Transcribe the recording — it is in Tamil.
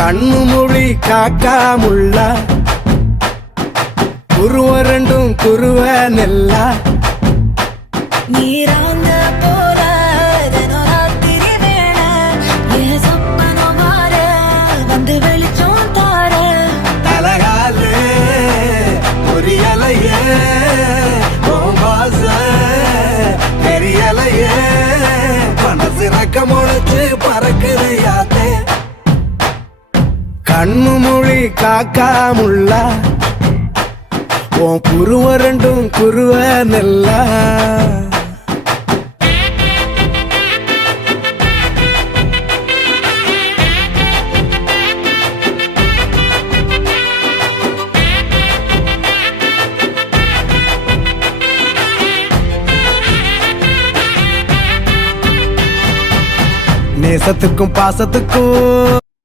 கண்ணு மொழி காக்காமுள்ள குருவ ரெண்டும் குருவ நெல்லா நீராங்க போல தினராத்திரி வேண என் சொப்பனம் மாற வந்து வெளிச்சம் தார தலகாலே பொரியலையே ஓம்பாச பெரியலையே மனசு ரக்க முளைச்சு பறக்குது யாத்தே கண்ணு மொழி காக்காமுள்ள உன் குருவ ரெண்டும் குருவ நெல்லா நேசத்துக்கும் பாசத்துக்கும்